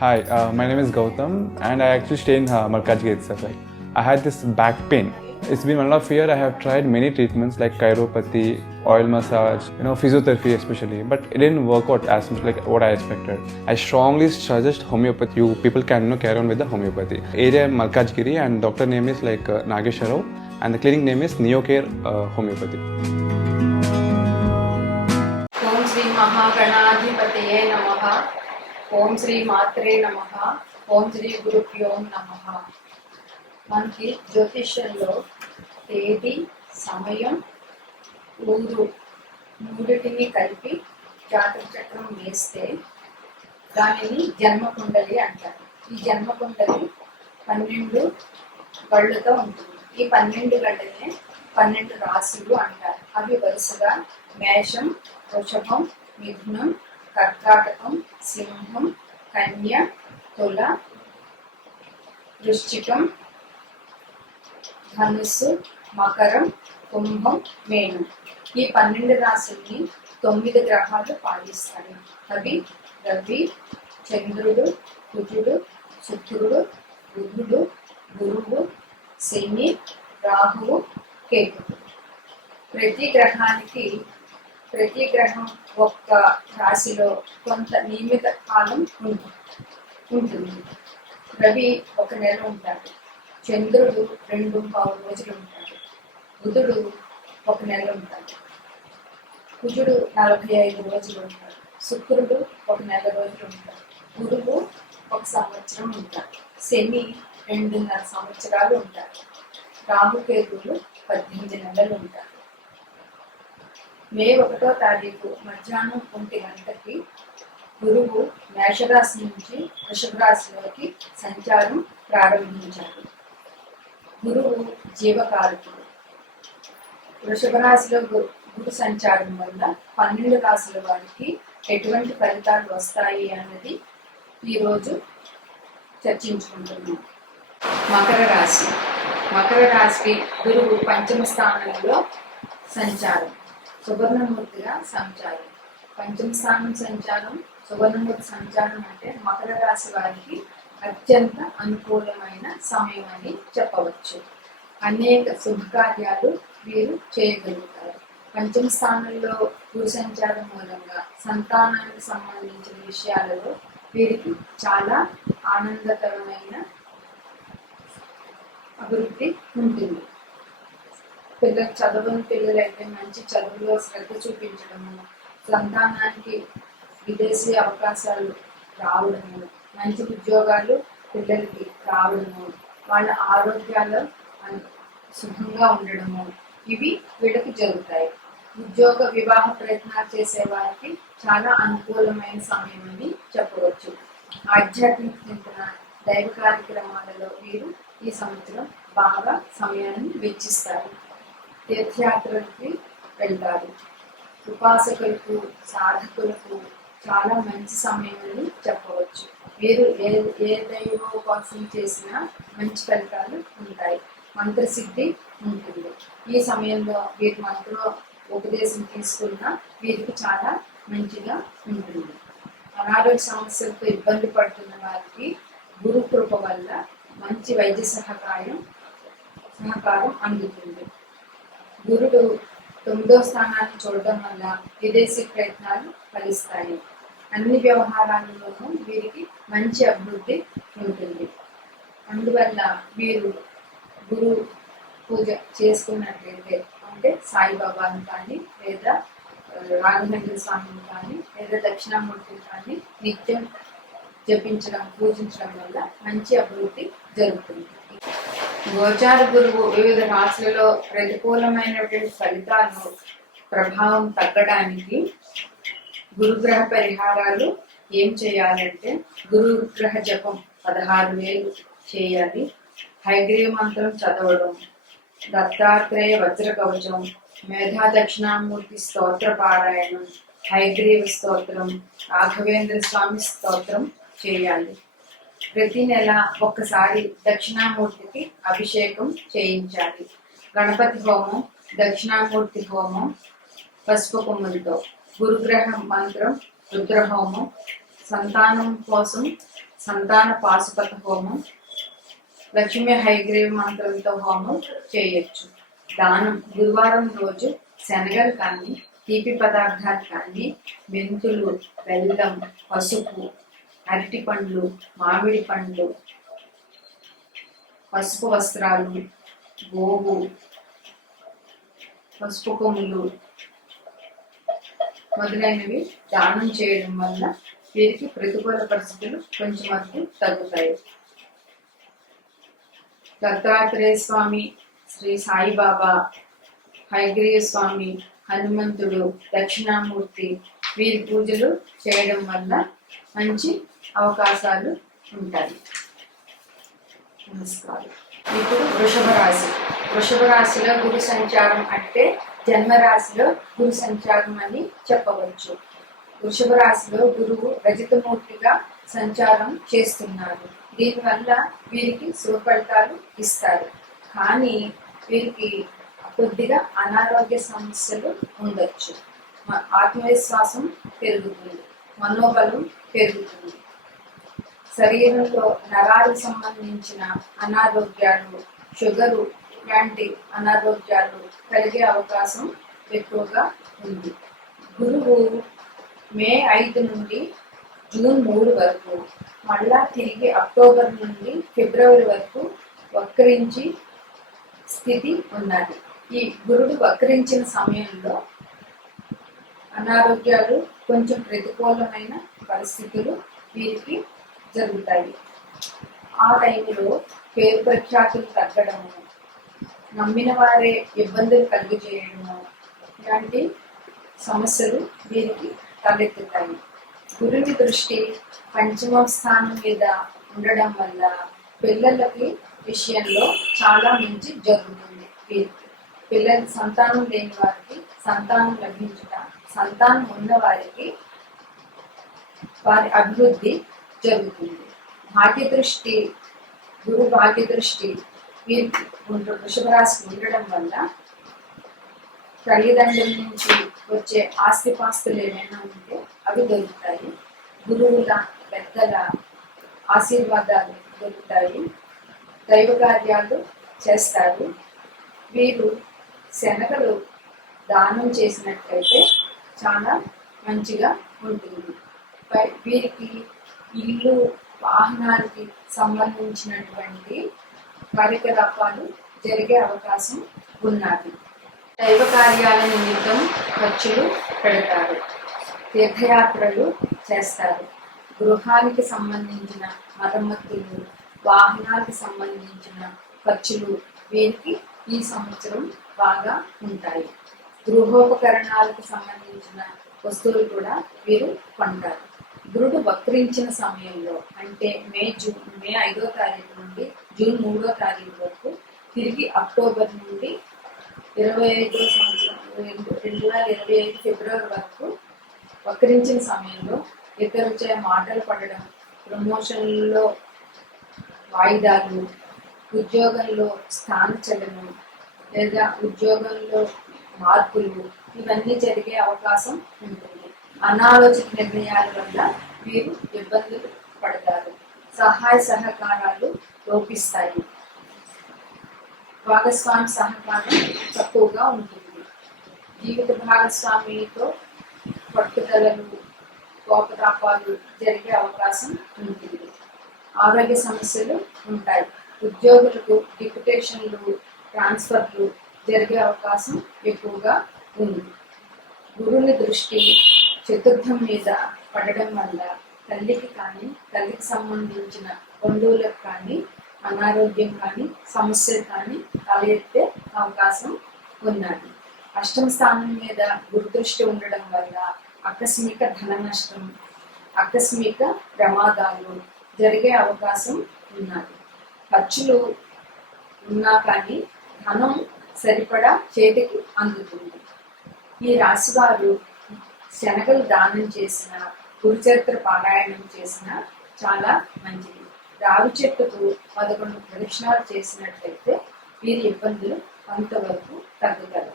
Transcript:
Hi, my name is Gautam, and I actually stay in Malkajgiri itself. Like, I had this back pain. It's been 1.5 years. I have tried many treatments like chiropathy, oil massage, physiotherapy especially, but it didn't work out as much like what I expected. I strongly suggest homeopathy. You people can carry on with the homeopathy. Area Malkajgiri, and doctor name is like Nagesharao, and the clinic name is Neocare Homeopathy. ఓం శ్రీ మహాగణాధిపతయే నమః. ఓం శ్రీ మాత్రే నమః. ఓం శ్రీ గురుభ్యో నమః. మనకి జ్యోతిష్యంలో తేదీ, సమయం, ఊరు మూడిటిని కలిపి జాతక చక్రం వేస్తే దానిని జన్మకుండలి అంటారు. ఈ జన్మకుండలి 12 గళ్ళతో ఉంటుంది. ఈ 12 గళ్ళనే 12 రాశులు అంటారు. అవి వరుసగా మేషం, వృషభం, మిథునం, కర్కాటకం, సింహం, కన్య, తుల, వృశ్చికం, ధనుస్సు, మకరం, కుంభం, మేనం. ఈ 12 రాశుల్ని 9 గ్రహాలు పాలిస్తాయి. అవి రవి, చంద్రుడు, కుజుడు, శుక్రుడు, బుధుడు, గురువు, శని, రాహువు, కేతువు. ప్రతి గ్రహం ఒక్క రాశిలో కొంత నియమిత కాలం ఉంటుంది. రవి 1 నెల ఉంటాడు, చంద్రుడు 2.5 రోజులు ఉంటాడు, బుధుడు 1 నెల ఉంటాడు, కుజుడు 45 రోజులు ఉంటాడు, శుక్రుడు 1 నెల రోజులు ఉంటాడు, గురువు 1 సంవత్సరం ఉంటాడు, శని 2.5 సంవత్సరాలు ఉంటాడు, రాహుకేతువులు 18 నెలలు ఉంటారు. మే 1వ తారీఖు మధ్యాహ్నం 1 గంటకి గురువు మేషరాశి నుంచి వృషభ రాశిలోకి సంచారం ప్రారంభించాడు. గురువు జీవకారకుడు. వృషభ రాశిలో గురు సంచారం వల్ల 12 రాశుల వారికి ఎటువంటి ఫలితాలు వస్తాయి అన్నది ఈరోజు చర్చించుకుంటున్నాం. మకర రాశి గురువు 5వ స్థానంలో సంచారం, సువర్ణమూర్తిగా సంచారం. 5వ స్థానం సంచారం, సువర్ణమూర్తి సంచారం అంటే మకర రాశి వారికి అత్యంత అనుకూలమైన సమయం అని చెప్పవచ్చు. అనేక శుభకార్యాలు వీరు చేయగలుగుతారు. 5వ స్థానంలో గురు సంచారం మూలంగా సంతానానికి సంబంధించిన విషయాలలో వీరికి చాలా ఆనందకరమైన అభివృద్ధి ఉంటుంది. చదవని పిల్లలైతే మంచి చదువులో శ్రద్ధ చూపించడము, సంతానానికి విదేశీ అవకాశాలు రావడము, మంచి ఉద్యోగాలు పిల్లలకి రావడము, వాళ్ళ ఆరోగ్యాలు శుభ్రంగా ఉండడము, ఇవి వీళ్ళకి జరుగుతాయి. ఉద్యోగ వివాహ ప్రయత్నాలు చేసే వారికి చాలా అనుకూలమైన సమయం అని చెప్పవచ్చు. ఆధ్యాత్మిక చింతన, దైవ కార్యక్రమాలలో వీరు ఈ సంవత్సరం బాగా సమయాన్ని వెచ్చిస్తారు. తీర్థయాత్రలకి వెళ్తారు. ఉపాసకులకు, సాధకులకు చాలా మంచి సమయం అని చెప్పవచ్చు. వీరు ఏ దైవోపాసన చేసినా మంచి ఫలితాలు ఉంటాయి. మంత్రసిద్ధి ఉంటుంది. ఈ సమయంలో వీరి మంత్ర ఉపదేశం తీసుకున్నా వీరికి చాలా మంచిగా ఉంటుంది. అనారోగ్య సమస్యలతో ఇబ్బంది పడుతున్న వారికి గురు కృప వల్ల మంచి వైద్య సహకారం అందుతుంది. గురుడు 9వ స్థానాన్ని చూడడం వల్ల విదేశీ ప్రయత్నాలు ఫలిస్తాయి. అన్ని వ్యవహారాలలోనూ వీరికి మంచి అభివృద్ధి ఉంటుంది. అందువల్ల వీరు గురు పూజ చేసుకున్నట్లయితే, అంటే సాయిబాబాను కానీ, లేదా రాఘవేంద్ర స్వామిని కానీ, లేదా దక్షిణామూర్తిని కానీ నిత్యం జపించడం, పూజించడం వల్ల మంచి అభివృద్ధి జరుగుతుంది. గోచార గురువు వివిధ రాశులలో ప్రతికూలమైనటువంటి ఫలితాలను ప్రభావం తగ్గడానికి గురుగ్రహ పరిహారాలు ఏం చేయాలంటే, గురుగ్రహ జపం 16,000 చేయాలి. హైగ్రీవ మంత్రం చదవడం, దత్తాత్రేయ వజ్ర కవచం, మేధా దక్షిణామూర్తి స్తోత్ర పారాయణం, హైగ్రీవ స్తోత్రం, రాఘవేంద్ర స్వామి స్తోత్రం చేయాలి. ప్రతి నెల ఒక్కసారి దక్షిణామూర్తికి అభిషేకం చేయించాలి. గణపతి హోమం, దక్షిణామూర్తి హోమం పసుపు కొమ్ములతో, గురుగ్రహ మంత్రం, రుద్రహోమం, సంతానం కోసం సంతాన పాశుపత హోమం, లక్ష్మీ హైగ్రీవ మంత్రంతో హోమం చేయొచ్చు. దానం గురువారం రోజు శనగలు కానీ తీపి పదార్థాలు కానీ మెంతులు, బెల్లం, పసుపు, అరటి పండ్లు, మామిడి పండ్లు, పసుపు వస్త్రాలు, గోవు, పసుపు కొమ్ములు మొదలైనవి దానం చేయడం వల్ల వీరికి ప్రతికూల పరిస్థితులు కొంచెం వరకు తగ్గుతాయి. దత్తాత్రేయ స్వామి, శ్రీ సాయిబాబా, హయగ్రీవ స్వామి, హనుమంతుడు, దక్షిణామూర్తి వీరి పూజలు చేయడం వల్ల మంచి అవకాశాలు ఉంటాయి. నమస్కారం. ఇప్పుడు వృషభ రాశి. వృషభ రాశిలో గురు సంచారం అంటే జన్మరాశిలో గురు సంచారం అని చెప్పవచ్చు. వృషభ రాశిలో గురువు రజతమూర్తిగా సంచారం చేస్తున్నారు. దీనివల్ల వీరికి శుభ ఫలితాలు ఇస్తారు. కానీ వీరికి కొద్దిగా అనారోగ్య సమస్యలు ఉండొచ్చు. ఆత్మవిశ్వాసం పెరుగుతుంది, మనోబలం పెరుగుతుంది. శరీరంలో నరాలకు సంబంధించిన అనారోగ్యాలు, షుగరు లాంటి అనారోగ్యాలు కలిగే అవకాశం ఎక్కువగా ఉంది. గురువు మే 5 నుండి జూన్ 3 వరకు, మళ్ళా తిరిగి అక్టోబర్ నుండి ఫిబ్రవరి వరకు వక్రించి స్థితి ఉన్నది. ఈ గురుడు వక్రించిన సమయంలో అనారోగ్యాలు, కొంచెం ప్రతికూలమైన పరిస్థితులు వీరికి జరుగుతాయి. ఆ టైంలో పేరు ప్రఖ్యాతులు తగ్గడము, నమ్మిన వారే ఇబ్బందులు కలిగజేయడము ఇలాంటి సమస్యలు వీరికి తలెత్తుతాయి. గురుని దృష్టి పంచమ స్థానం మీద ఉండడం వల్ల పిల్లలకి విషయంలో చాలా మంచి జరుగుతుంది. వీరికి పిల్లల సంతానం లేని వారికి సంతానం లభించుట, సంతానం ఉన్న వారికి వారి అభివృద్ధి జరుగుతుంది. భాగ్య దృష్టి, గురు భాగ్య దృష్టి వీరికి వృషభ రాశికి ఉండడం వల్ల తల్లిదండ్రుల నుంచి వచ్చే ఆస్తిపాస్తులు ఏమైనా ఉంటే అవి దొరుకుతాయి. గురువుల, పెద్దల ఆశీర్వాదాలు దొరుకుతాయి. దైవ కార్యాలు చేస్తారు. వీరు శనగలు దానం చేసినట్లయితే చాలా మంచిగా ఉంటుంది. వీరికి ఇల్లు, వాహనాలకి సంబంధించినటువంటి కార్యకలాపాలు జరిగే అవకాశం ఉన్నది. దైవ కార్యాల నిమిత్తం ఖర్చులు పెడతారు. తీర్థయాత్రలు చేస్తారు. గృహానికి సంబంధించిన మరమ్మతులు, వాహనాలకు సంబంధించిన ఖర్చులు వీరికి ఈ సంవత్సరం బాగా ఉంటాయి. గృహోపకరణాలకు సంబంధించిన వస్తువులు కూడా వీరు కొంటారు. గురుడు వక్రించిన సమయంలో అంటే మే 5వ తారీఖు నుండి జూన్ 3వ తారీఖు వరకు, తిరిగి అక్టోబర్ నుండి 25వ సంవత్సరం 2025 ఫిబ్రవరి వరకు వక్రించిన సమయంలో ఇతరులచే మాటలు పడడం, ప్రమోషన్లలో వాయిదాలు, ఉద్యోగంలో స్థానచలనం లేదా ఉద్యోగంలో మార్పులు ఇవన్నీ జరిగే అవకాశం ఉంటుంది. అనాలోచిత నిర్ణయాల వల్ల వీరు ఇబ్బందులు పడతారు. సహాయ సహకారాలు లోపిస్తాయి. భాగస్వామి సహకారం తక్కువగా ఉంటుంది. జీవిత భాగస్వామితో పట్టుదలలు, కోపతాపాలు జరిగే అవకాశం ఉంటుంది. ఆరోగ్య సమస్యలు ఉంటాయి. ఉద్యోగులకు డిప్యుటేషన్లు, ట్రాన్స్ఫర్లు జరిగే అవకాశం ఎక్కువగా ఉంది. గురుని దృష్టి చతుర్థం మీద పడడం వల్ల తల్లికి కానీ, తల్లికి సంబంధించిన బంధువులకు కానీ అనారోగ్యం కానీ, సమస్యలు కానీ తలెత్తే అవకాశం ఉన్నది. అష్టమ స్థానం మీద గురుదృష్టి ఉండడం వల్ల ఆకస్మిక ధన నష్టం, ఆకస్మిక ప్రమాదాలు జరిగే అవకాశం ఉన్నది. ఖర్చులు ఉన్నా కానీ ధనం సరిపడా చేతికి అందుతుంది. ఈ రాశి వారు శనగలు దానం చేసిన, గురుచరిత్ర పారాయణం చేసిన చాలా మంచిది. రావి చెట్టుకు 11 ప్రదక్షిణాలు చేసినట్లయితే వీరి ఇబ్బందులు కొంతవరకు తగ్గుతారు.